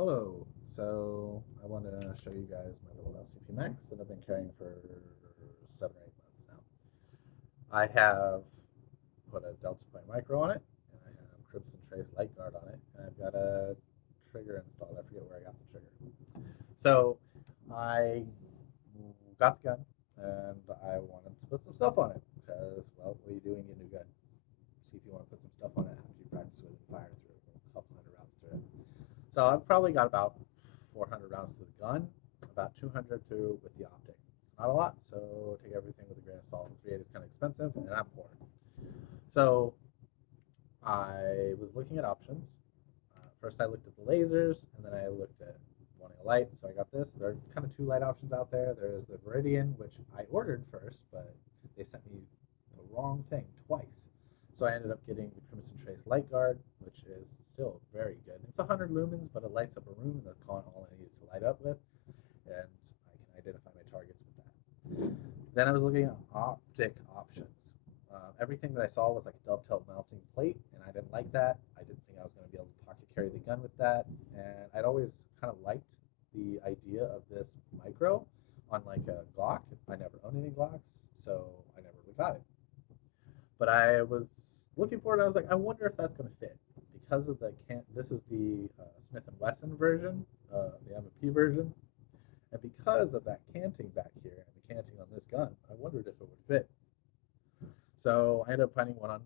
Hello. So I want to show you guys my little LCP Max that I've been carrying for 7 or 8 months now. I have put a Delta Point micro on it, and I have Crimson Trace light guard on it, and I've got a trigger installed. I forget where I got the trigger. So I got the gun, and I wanted to put some stuff on it because, well, what are you doing in a new gun? See if you want to put some stuff on it after you practice with it and fire through a couple hundred rounds through it. So I've probably got about 400 rounds to the gun, about 200 through with the optic. It's not a lot, so take everything with a grain of salt. 3.8 is kind of expensive, and I'm poor. So I was looking at options. First, I looked at the lasers, and then I looked at wanting a light. So I got this. There are kind of two light options out there. There's the Viridian, which I ordered first, but they sent me the wrong thing twice. So I ended up getting the Crimson Trace Light Guard, which is still very good. It's 100 lumens, but it lights up a room. That's all I needed to light up with, and I can identify my targets with that. Then I was looking at optic options. Everything that I saw was like a dovetail mounting plate, and I didn't like that. I didn't think I was going to be able to pocket carry the gun with that, and I'd always kind of liked the idea of this micro on like a Glock. I never owned any Glocks, so I never really got it. But I was looking for it. I was like, I wonder if that's going to fit because of the can. This is the Smith and Wesson version, the M&P version, and because of that canting back here and the canting on this gun, I wondered if it would fit. So I ended up finding one on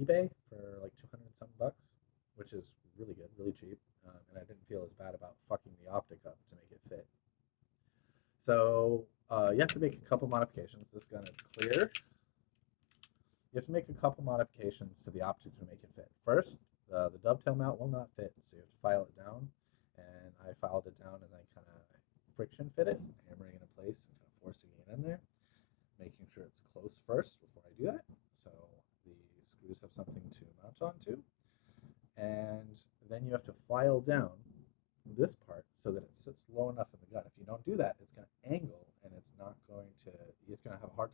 eBay for like 200 some bucks, which is really good, really cheap, and I didn't feel as bad about fucking the optic up to make it fit. So you have to make a couple modifications. This gun is clear. You have to make a couple modifications to the optic to make it fit. First, the dovetail mount will not fit, so you have to file it down. And I filed it down and then kind of friction fit it, hammering it in place and kind of forcing it in there, making sure it's close first before I do that. So the screws have something to mount onto. And then you have to file down this part so that it sits low enough in the gun. If you don't do that, it's going to angle and it's not going to, it's going to have a harder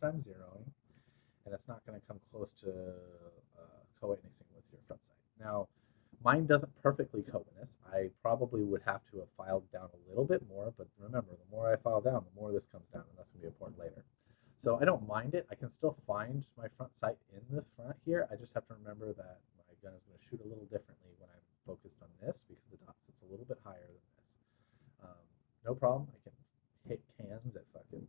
time zeroing, and it's not going to come close to co-witnessing with your front sight. Now, mine doesn't perfectly co-witness. I probably would have to have filed down a little bit more, but remember, the more I file down, the more this comes down, and that's going to be important later. So I don't mind it. I can still find my front sight in the front here. I just have to remember that my gun is going to shoot a little differently when I'm focused on this because the dot sits a little bit higher than this. No problem. I can hit cans at fucking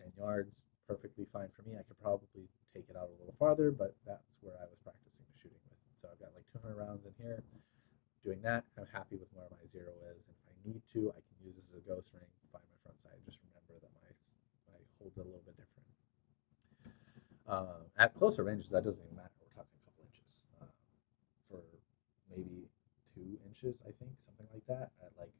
10 yards perfectly fine for me. I could probably take it out a little farther, but that's where I was practicing shooting with. So I've got like 200 rounds in here. Doing that, I'm happy with where my zero is. And if I need to, I can use this as a ghost ring, find my front sight. Just remember that my hold it a little bit different. At closer ranges, that doesn't even matter. We're talking a couple inches for maybe 2 inches, I think, something like that. At like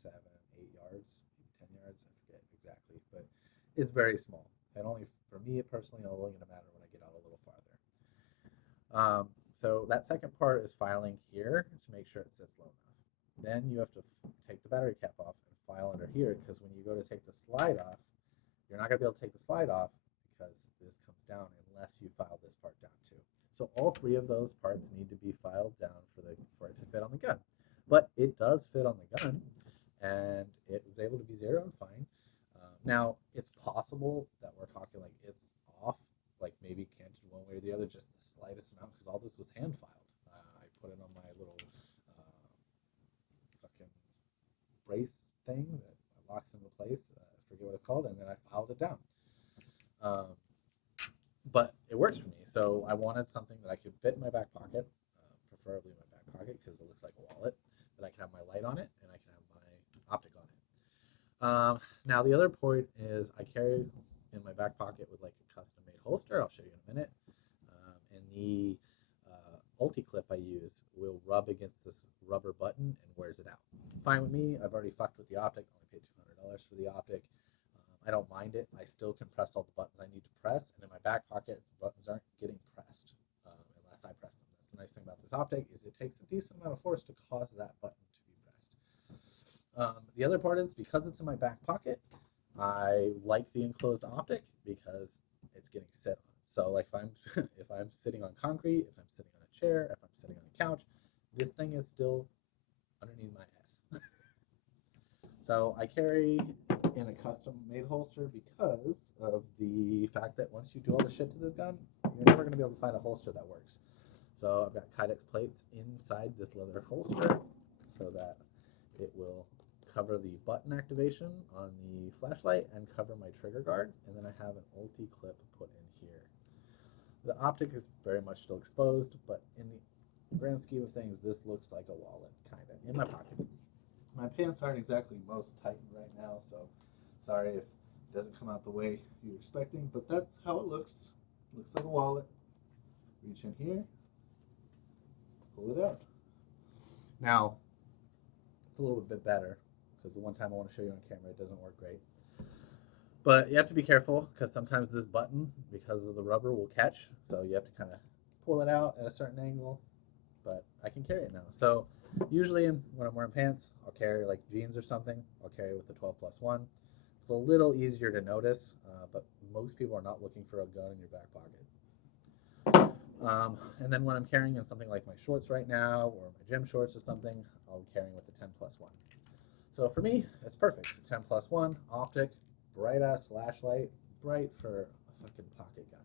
7, 8 yards, maybe 10 yards, I forget exactly, but it's very small. And only for me personally, it's only going to matter when I get out a little farther. So that second part is filing here to make sure it sits low enough. Then you have to take the battery cap off and file under here because when you go to take the slide off, you're not going to be able to take the slide off because this comes down unless you file this part down too. So all three of those parts need to be filed down for it to fit on the gun. But it does fit on the gun, and it was able to be zeroed fine. Now, it's possible that we're talking like it's off, like maybe canted one way or the other, just the slightest amount, because all this was hand filed. I put it on my little fucking brace thing that locks into place. I forget what it's called, and then I filed it down. Um, but it works for me. So I wanted something that I could fit in my back pocket, preferably in my back pocket because it looks like a wallet. That I can have my light on it and I can have my optic on it. Now the other point is I carry in my back pocket with like a custom made holster. I'll show you in a minute. And the ulti clip I use will rub against this rubber button and wears it out. Fine with me. I've already fucked with the optic. Only paid $200 for the optic. I don't mind it. I still can press all the buttons I need to press, and in my back pocket, the buttons aren't getting pressed unless I press them. That's the nice thing about this optic is it takes a decent amount of force to cause that button to be pressed. The other part is because it's in my back pocket, I like the enclosed optic because it's getting sit on. So like if I'm if I'm sitting on concrete, if I'm sitting on a chair, if I'm sitting on a couch, this thing is still underneath my ass. So I carry in a custom-made holster because of the fact that once you do all the shit to this gun, you're never going to be able to find a holster that works. So I've got Kydex plates inside this leather holster so that it will cover the button activation on the flashlight and cover my trigger guard. And then I have an ulti clip put in here. The optic is very much still exposed, but in the grand scheme of things, this looks like a wallet, kind of, in my pocket. My pants aren't exactly most tightened right now, so sorry if it doesn't come out the way you're expecting, but that's how it looks. Looks like a wallet. Reach in here, pull it out. Now, it's a little bit better, because the one time I want to show you on camera, it doesn't work great. But you have to be careful, because sometimes this button, because of the rubber, will catch, so you have to kind of pull it out at a certain angle, but I can carry it now. So usually when I'm wearing pants, I'll carry like jeans or something. I'll carry with the 12+1. It's a little easier to notice, but most people are not looking for a gun in your back pocket. And then when I'm carrying in something like my shorts right now, or my gym shorts or something, I'll be carrying with the 10+1. So for me, it's perfect. 10+1, optic, bright ass flashlight, bright for a fucking pocket gun.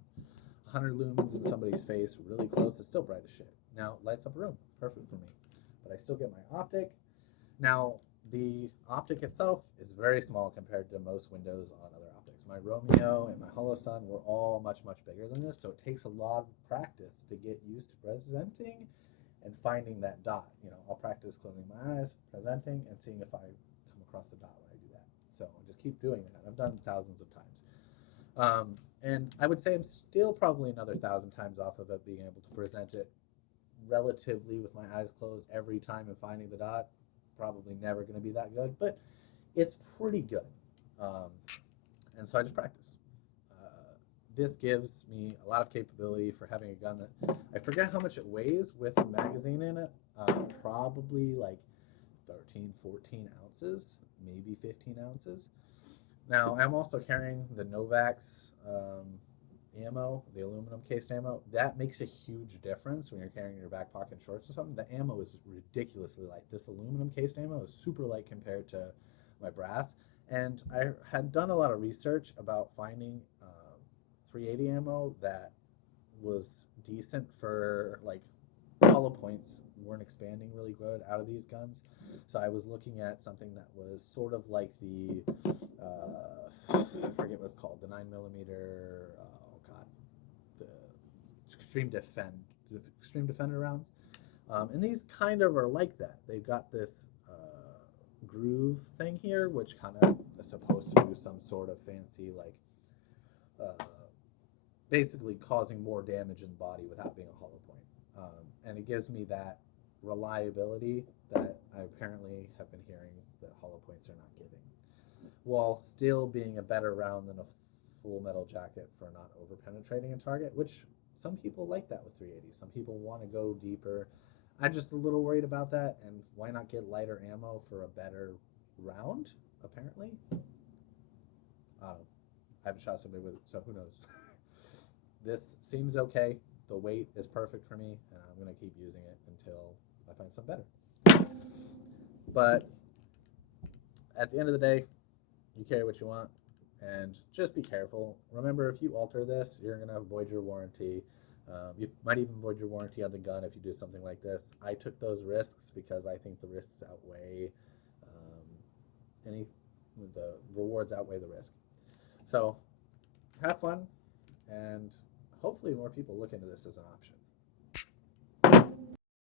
100 lumens in somebody's face, really close, it's still bright as shit. Now, lights up a room, perfect for me. But I still get my optic. Now, the optic itself is very small compared to most windows on other optics. My Romeo and my Holosun were all much, much bigger than this, so it takes a lot of practice to get used to presenting and finding that dot. You know, I'll practice closing my eyes, presenting, and seeing if I come across the dot when I do that. So I'll just keep doing that. I've done thousands of times. And I would say I'm still probably another 1,000 times off of it being able to present it relatively with my eyes closed every time and finding the dot. Probably never going to be that good, but it's pretty good. And so I just practice. This gives me a lot of capability for having a gun that I forget how much it weighs with a magazine in it. Probably like 13, 14 ounces, maybe 15 ounces. Now, I'm also carrying the Novax ammo, the aluminum cased ammo. That makes a huge difference when you're carrying your back pocket shorts or something. The ammo is ridiculously light. This aluminum cased ammo is super light compared to my brass. And I had done a lot of research about finding 380 ammo that was decent for like hollow points weren't expanding really good out of these guns. So I was looking at something that was sort of like the I forget what it's called, the 9mm, the Extreme Defender rounds. And these kind of are like that. They've got this groove thing here, which kind of is supposed to do some sort of fancy, like, basically causing more damage in the body without being a hollow point. And it gives me that reliability that I apparently have been hearing that hollow points are not giving, while still being a better round than a full metal jacket for not over penetrating a target, which some people like that with 380. Some people want to go deeper. I'm just a little worried about that, and why not get lighter ammo for a better round, apparently? I don't know. I haven't shot somebody with it, so who knows? This seems okay. The weight is perfect for me, and I'm going to keep using it until I find something better. But at the end of the day, you carry what you want, and just be careful. Remember, if you alter this, you're going to void your warranty. You might even void your warranty on the gun if you do something like this. I took those risks because I think the risks outweigh the rewards outweigh the risk. So have fun, and hopefully more people look into this as an option.